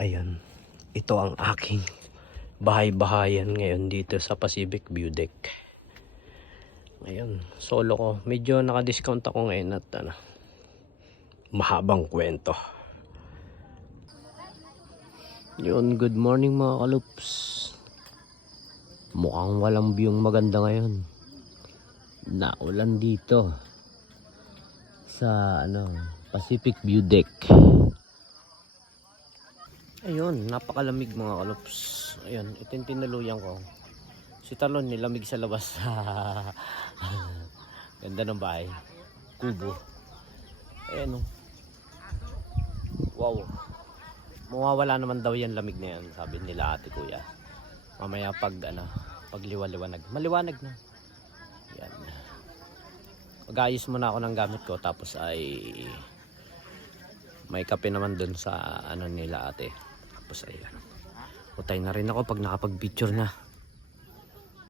Ayan. Ito ang aking bahay-bahayan ngayon dito sa Pacific View Deck. Ngayon, solo ko. Medyo naka-discount ako ngayon at ano, mahabang kwento. Yun, good morning mga kalups. Mukhang walang view maganda ngayon. Naulan dito sa ano, Pacific View Deck. Ayun, napakalamig mga kalops. Ayun, ito yung tinuluyan ko. Si Talon nilamig sa labas. Ganda ng bahay. Kubo. Ayan oh. Wow. Mawawala naman daw yan lamig na yan, sabi nila ate kuya. Mamaya pag ano, pag liwa-liwanag. Maliwanag na. Yan. Mag-ayos muna ako ng gamit ko tapos ay may kape naman dun sa ano nila ate. Tapos ay ano. Utay na rin ako pag nakapag-picture na.